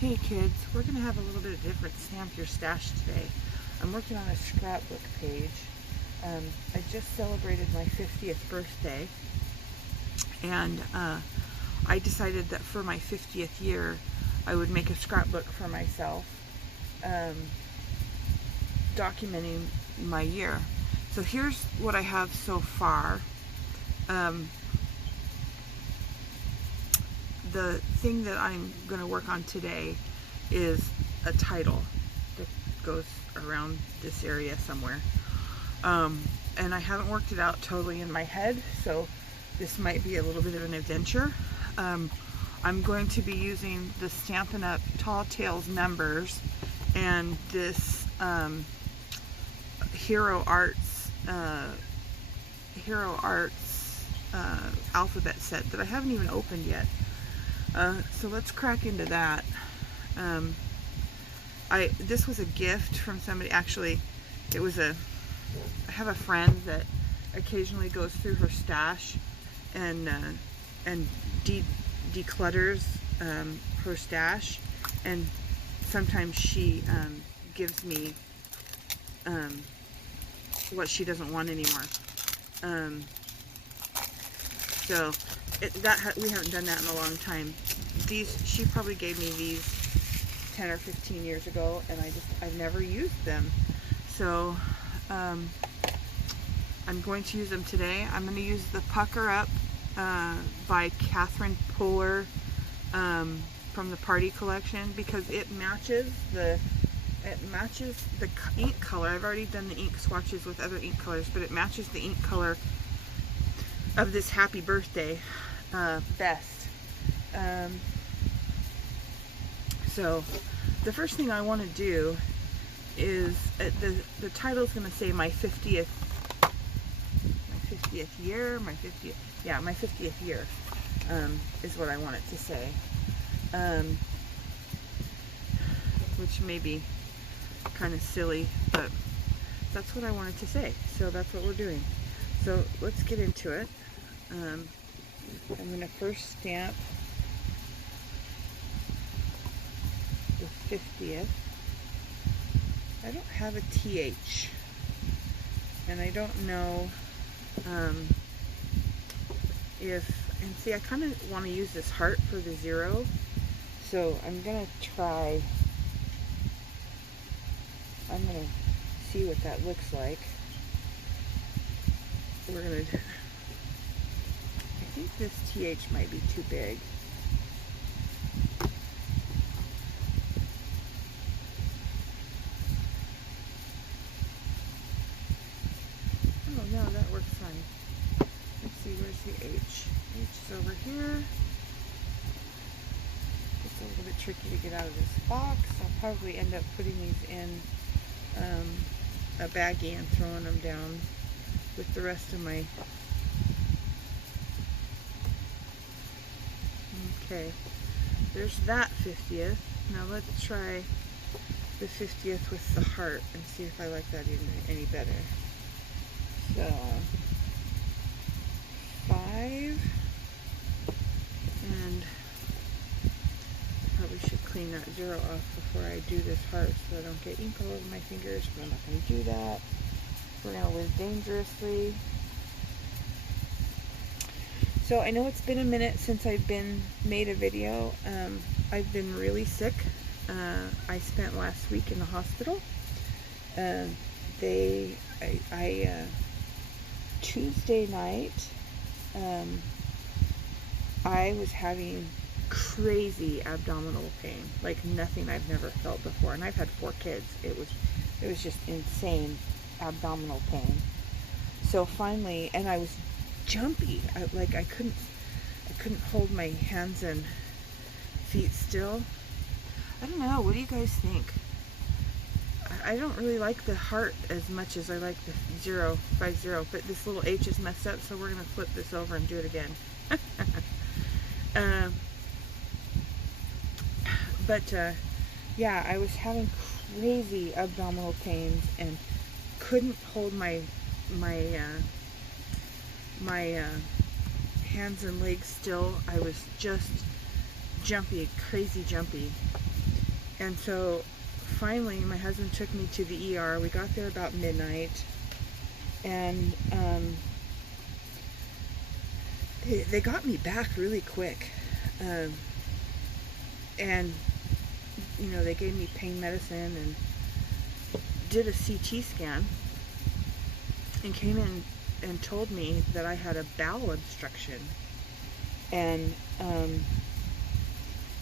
Hey kids, we're going to have a little bit of different Stamp Your Stash today. I'm working on a scrapbook page. I just celebrated my 50th birthday, and I decided that for my 50th year I would make a scrapbook for myself, documenting my year. So here's what I have so far. The thing that I'm going to work on today is a title that goes around this area somewhere. And I haven't worked it out totally in my head, so this might be a little bit of an adventure. I'm going to be using the Stampin' Up! Tall Tales numbers and this Hero Arts alphabet set that I haven't even opened yet. So let's crack into that. This was a gift from somebody. Actually, I have a friend that occasionally goes through her stash and declutters her stash, and sometimes she gives me what she doesn't want anymore. So we haven't done that in a long time. She probably gave me these 10 or 15 years ago, and I've never used them. So I'm going to use them today. I'm going to use the Pucker Up by Catherine Puller from the Party Collection, because it matches the ink color. I've already done the ink swatches with other ink colors, but it matches the ink color of this Happy Birthday best. So the first thing I want to do is the title is going to say my 50th year, my 50th year is what I want it to say, which may be kind of silly, but that's what I wanted to say, so that's what we're doing. So let's get into it. I'm going to first stamp the 50th. I don't have a TH, and I don't know and see, I kind of want to use this heart for the 0, so I'm going to see what that looks like. We're going to, I think this TH might be too big. Oh no, that works fine. Let's see, where's the H? H is over here. It's a little bit tricky to get out of this box. I'll probably end up putting these in a baggie and throwing them down with the rest of my... Okay, there's that 50th. Now let's try the 50th with the heart and see if I like that any better. So 5, and I probably should clean that 0 off before I do this heart so I don't get ink all over my fingers, but I'm not going to do that. We're going to live dangerously. So I know it's been a minute since I've made a video. I've been really sick. I spent last week in the hospital. Tuesday night, I was having crazy abdominal pain, like nothing I've never felt before, and I've had 4 kids. It was just insane abdominal pain. So finally, and I was jumpy. I couldn't hold my hands and feet still. I don't know. What do you guys think? I don't really like the heart as much as I like the 050, but this little H is messed up, so we're going to flip this over and do it again. Yeah, I was having crazy abdominal pains and couldn't hold my hands and legs still. I was just jumpy, crazy jumpy. And so finally my husband took me to the ER. We got there about midnight, and they got me back really quick. And they gave me pain medicine and did a CT scan and came in and told me that I had a bowel obstruction and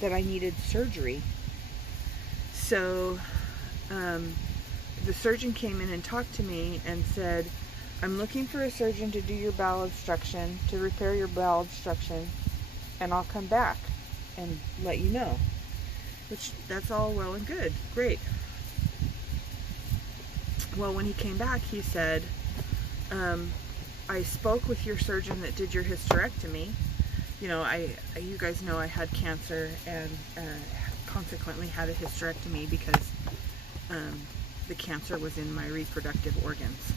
that I needed surgery. So the surgeon came in and talked to me and said, I'm looking for a surgeon to do your bowel obstruction, to repair your bowel obstruction, and I'll come back and let you know. Which, that's all well and good. Great. Well, when he came back, he said, I spoke with your surgeon that did your hysterectomy. You guys know I had cancer and consequently had a hysterectomy because the cancer was in my reproductive organs.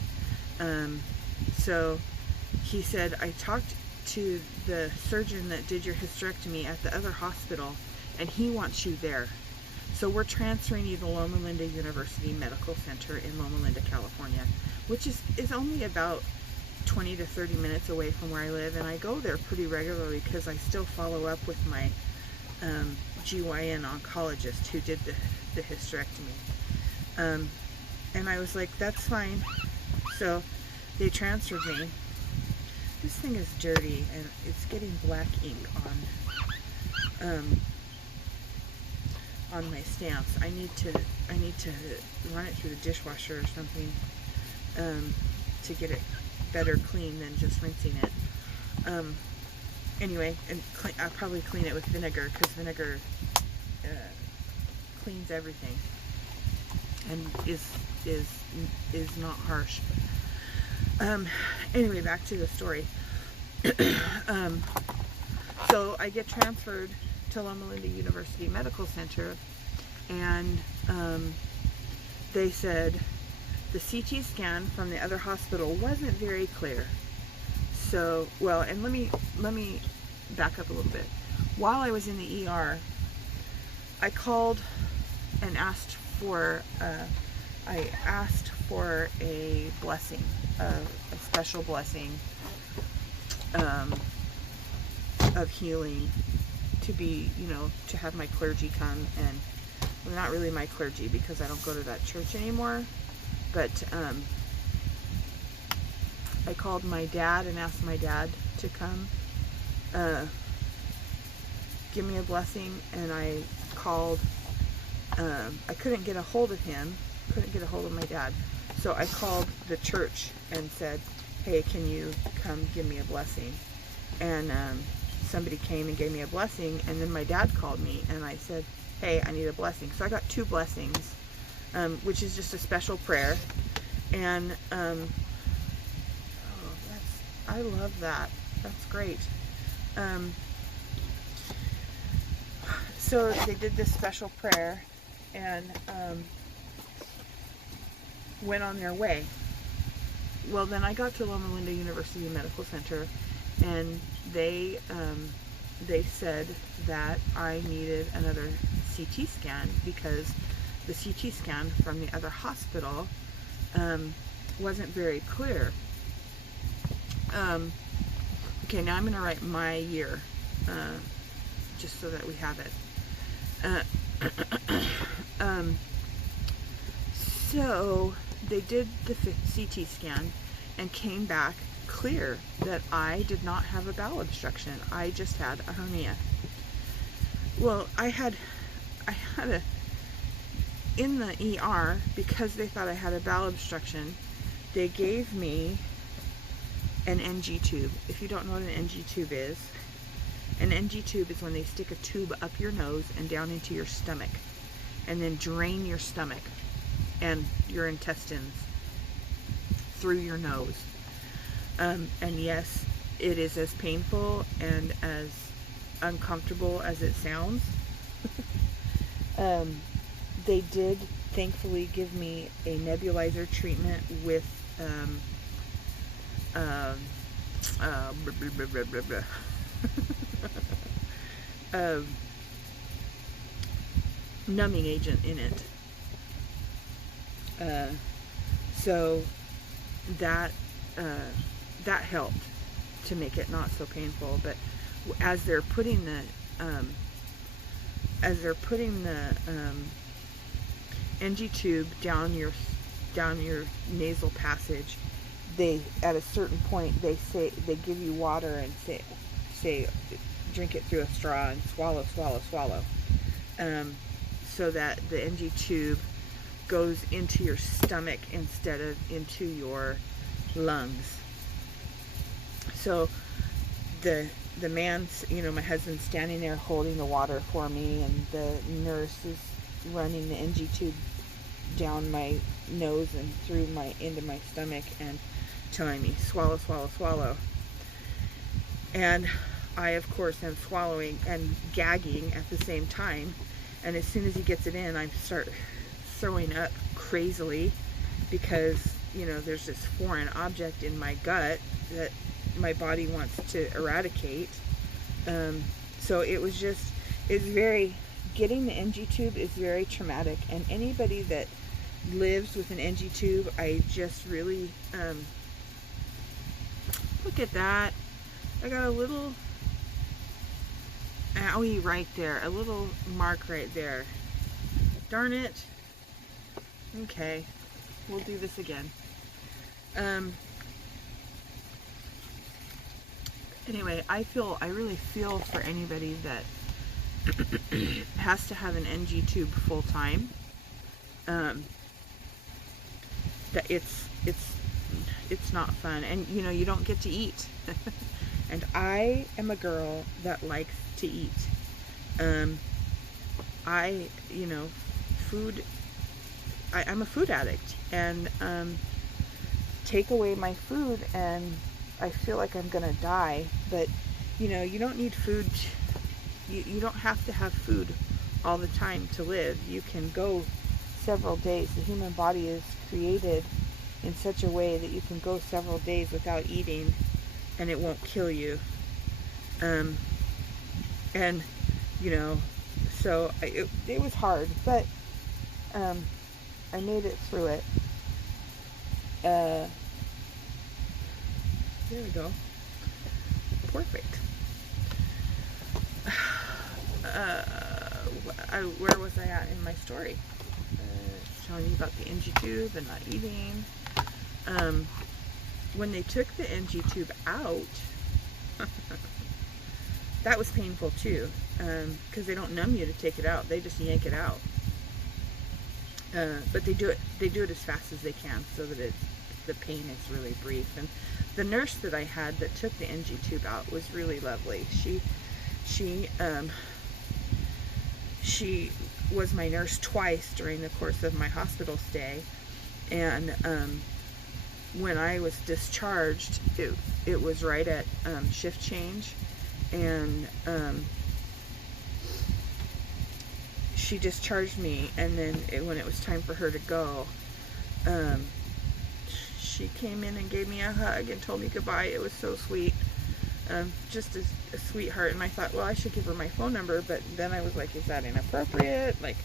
So he said, I talked to the surgeon that did your hysterectomy at the other hospital, and he wants you there. So we're transferring you to Loma Linda University Medical Center in Loma Linda, California, which is only about 20 to 30 minutes away from where I live, and I go there pretty regularly because I still follow up with my GYN oncologist who did the hysterectomy. And I was like, that's fine. So they transferred me. This thing is dirty and it's getting black ink on my stamps. I need to run it through the dishwasher or something to get it better clean than just rinsing it. Anyway, and I'll probably clean it with vinegar because vinegar cleans everything and is not harsh. Anyway, back to the story. So I get transferred to Loma Linda University Medical Center, and they said the CT scan from the other hospital wasn't very clear. So, well, and let me back up a little bit. While I was in the ER, I called and asked for a blessing, a special blessing of healing, to be, to have my clergy come, and well, not really my clergy because I don't go to that church anymore, but I called my dad and asked my dad to come give me a blessing, and I called, I couldn't get a hold of him, couldn't get a hold of my dad, so I called the church and said, hey, can you come give me a blessing? And somebody came and gave me a blessing, and then my dad called me and I said, hey, I need a blessing. So I got 2 blessings, which is just a special prayer, and I love that. That's great. So they did this special prayer and went on their way. Well, then I got to Loma Linda University Medical Center, and they said that I needed another CT scan because the CT scan from the other hospital wasn't very clear. Okay, now I'm going to write my year, just so that we have it. So they did the CT scan and came back clear that I did not have a bowel obstruction. I just had a hernia. Well, I had in the ER, because they thought I had a bowel obstruction, they gave me an NG tube. If you don't know what an NG tube is, an NG tube is when they stick a tube up your nose and down into your stomach and then drain your stomach and your intestines through your nose. And yes, it is as painful and as uncomfortable as it sounds. They did thankfully give me a nebulizer treatment with numbing agent in it. So that that helped to make it not so painful. But as they're putting the NG tube down your nasal passage, they, at a certain point, they give you water and say drink it through a straw and swallow, so that the NG tube goes into your stomach instead of into your lungs. So the man, my husband's standing there holding the water for me, and the nurse is running the NG tube down my nose and through into my stomach and telling me swallow. And I, of course, am swallowing and gagging at the same time. And as soon as he gets it in, I start throwing up crazily because, there's this foreign object in my gut that my body wants to eradicate. So getting the NG tube is very traumatic. And anybody that lives with an NG tube, I just really, look at that. I got a little owie right there, a little mark right there. Darn it. Okay, we'll do this again. Anyway, I really feel for anybody that has to have an NG tube full time. That it's not fun, and you don't get to eat. And I am a girl that likes to eat. Food. I'm a food addict, and take away my food and I feel like I'm gonna die. But you don't need food. You don't have to have food all the time to live. You can go several days. The human body is created in such a way that you can go several days without eating and it won't kill you. So it was hard, but I made it through it. There we go. Perfect. Where was I at in my story? Telling you about the NG tube and not eating. When they took the NG tube out, that was painful too, because they don't numb you to take it out; they just yank it out. But they do it as fast as they can, so that the pain is really brief. And the nurse that I had that took the NG tube out was really lovely. She was my nurse twice during the course of my hospital stay, and when I was discharged, it was right at shift change, and she discharged me, and then when it was time for her to go, she came in and gave me a hug and told me goodbye. It was so sweet. Just a sweetheart. And I thought, well, I should give her my phone number, but then I was like, is that inappropriate? Like,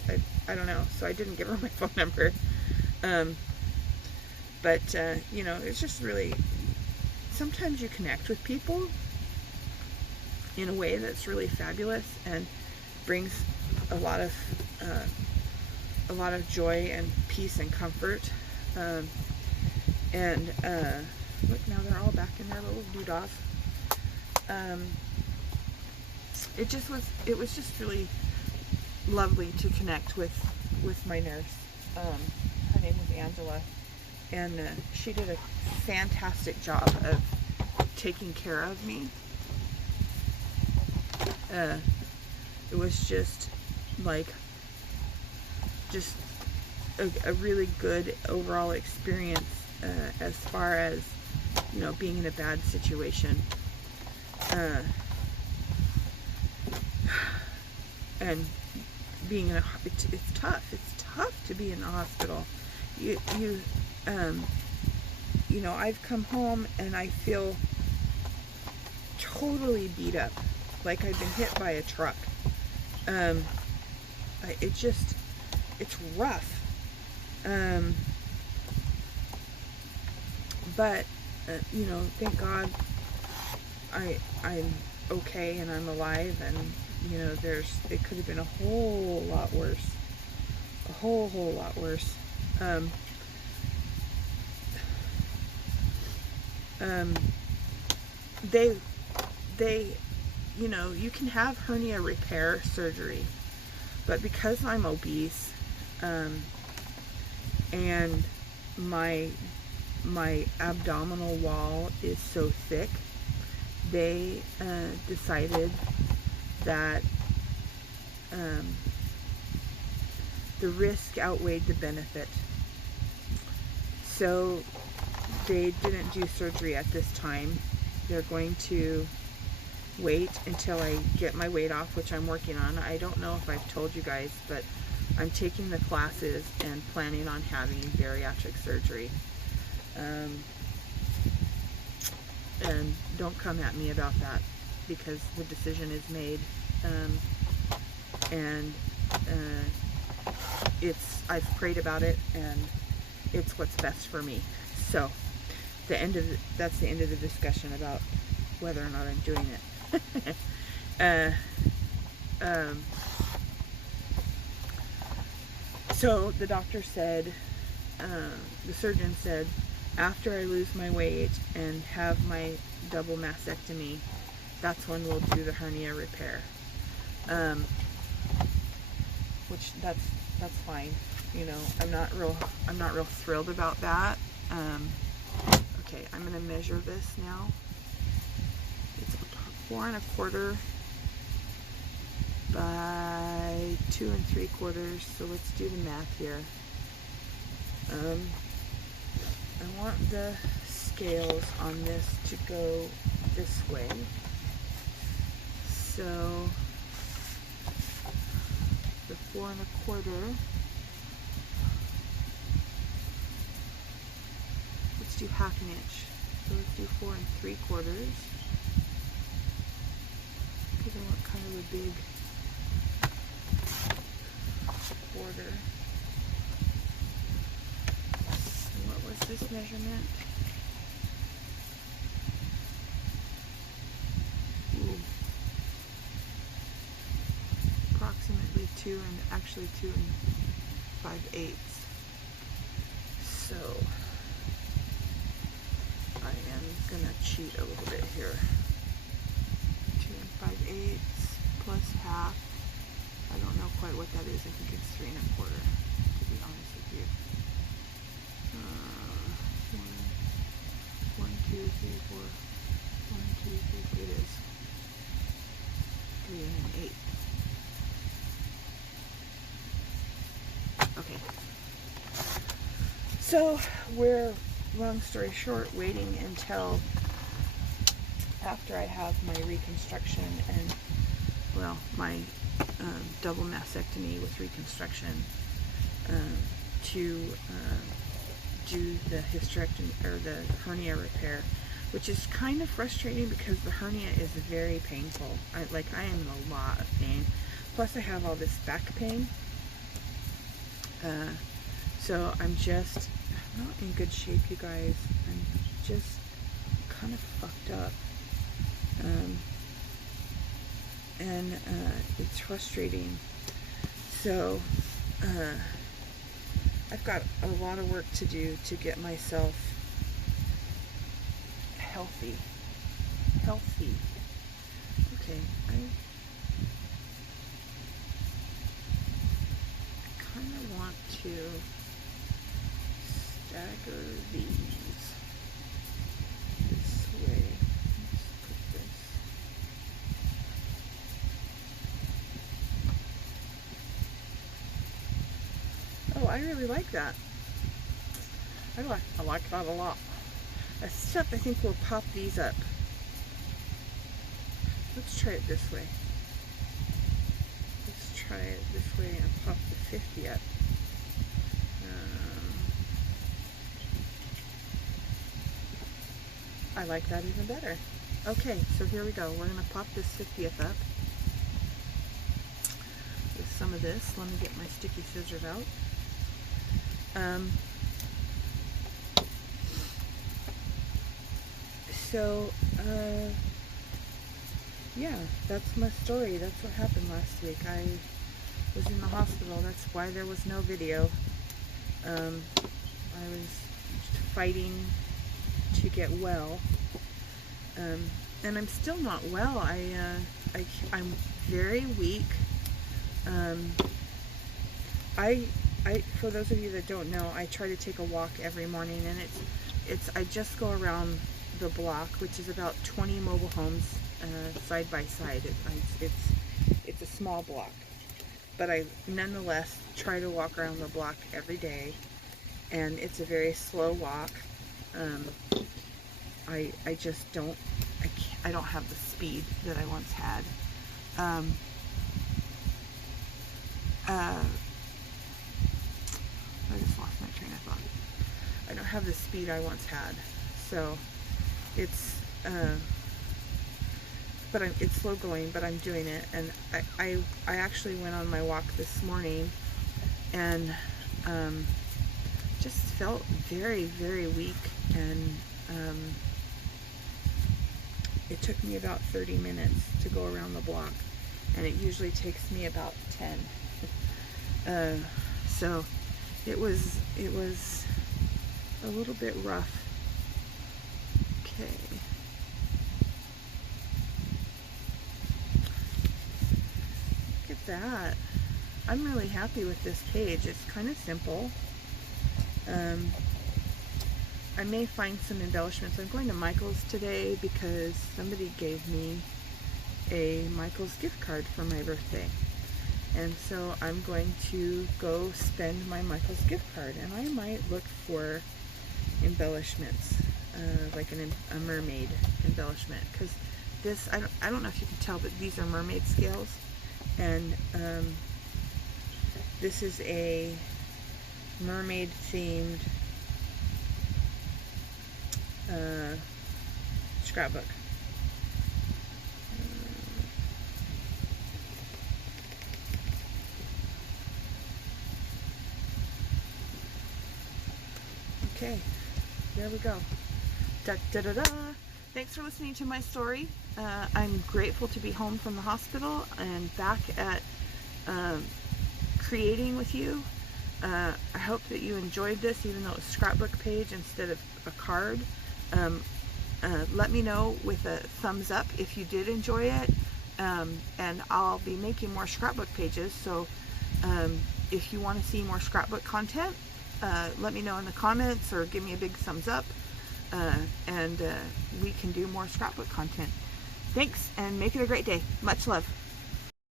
I don't know. So I didn't give her my phone number. But it's just really, sometimes you connect with people in a way that's really fabulous and brings a lot of joy and peace and comfort. Look, now they're all back in their little doodahs. It was just really lovely to connect with my nurse. Her name was Angela, and she did a fantastic job of taking care of me. It was just a really good overall experience, as far as being in a bad situation, and being in it's tough to be in the hospital. I've come home and I feel totally beat up, like I've been hit by a truck. it's rough. But you know, thank God I'm okay and I'm alive, and you know, it could have been a whole lot worse. A whole lot worse. They, you know, you can have hernia repair surgery, but because I'm obese, and my abdominal wall is so thick, they decided that the risk outweighed the benefit. So they didn't do surgery at this time. They're going to wait until I get my weight off, which I'm working on. I don't know if I've told you guys, but I'm taking the classes and planning on having bariatric surgery. And don't come at me about that, because the decision is made. I've prayed about it, and it's what's best for me. So that's the end of the discussion about whether or not I'm doing it. So the doctor said, the surgeon said, after I lose my weight and have my double mastectomy, that's when we'll do the hernia repair. Which that's fine. You know, I'm not real thrilled about that. Okay, I'm gonna measure this now. It's 4 1/4 by 2 3/4. So let's do the math here. I want the scales on this to go this way. So the 4 1/4. Let's do 1/2 inch. So let's do 4 3/4. Because I want kind of a big border. And what was this measurement? Ooh. Approximately 2 5/8. So I am gonna cheat a little bit here. 2 5/8 plus half. I don't know quite what that is. I think it's 3 1/4, to be honest with you. 1 2 3 4. 1 2 3. It is 3 1/8. Okay. So we're, long story short, waiting until after I have my reconstruction and, well, my double mastectomy with reconstruction, to do the hysterectomy or the hernia repair, which is kind of frustrating because the hernia is very painful. I am in a lot of pain. Plus I have all this back pain. So I'm not in good shape, you guys. I'm just kind of fucked up. And it's frustrating. So I've got a lot of work to do to get myself healthy. Okay, I kind of want to stagger these this way. Let's put this. Oh, I really like that. I like that a lot. Except I think we'll pop these up. Let's try it this way. Let's try it this way and pop the 50 up. I like that even better. Okay, so here we go. We're going to pop this 50th up with some some of this. Let me get my sticky scissors out. Yeah, that's my story. That's what happened last week. I was in the hospital. That's why there was no video. I was fighting to get well. And I'm still not well. I'm very weak. For those of you that don't know, I try to take a walk every morning, and I just go around the block, which is about 20 mobile homes side by side. It's a small block, but I nonetheless try to walk around the block every day, and it's a very slow walk. I just don't. I don't have the speed that I once had. I just lost my train of thought. I don't have the speed I once had, so it's it's slow going, but I'm doing it. And I actually went on my walk this morning, and just felt very, very weak, and it took me about 30 minutes to go around the block, and it usually takes me about 10. So it was a little bit rough. Okay. Look at that. I'm really happy with this page. It's kind of simple. I may find some embellishments. I'm going to Michael's today because somebody gave me a Michael's gift card for my birthday. And so I'm going to go spend my Michael's gift card, and I might look for embellishments, like a mermaid embellishment, because this, I don't know if you can tell, but these are mermaid scales, and this is a mermaid themed scrapbook. Okay, there we go. Da, da, da, da. Thanks for listening to my story. I'm grateful to be home from the hospital and back at creating with you. I hope that you enjoyed this, even though it's a scrapbook page instead of a card. Let me know with a thumbs up if you did enjoy it, and I'll be making more scrapbook pages. So if you want to see more scrapbook content, let me know in the comments or give me a big thumbs up, and we can do more scrapbook content. Thanks, and make it a great day. Much love.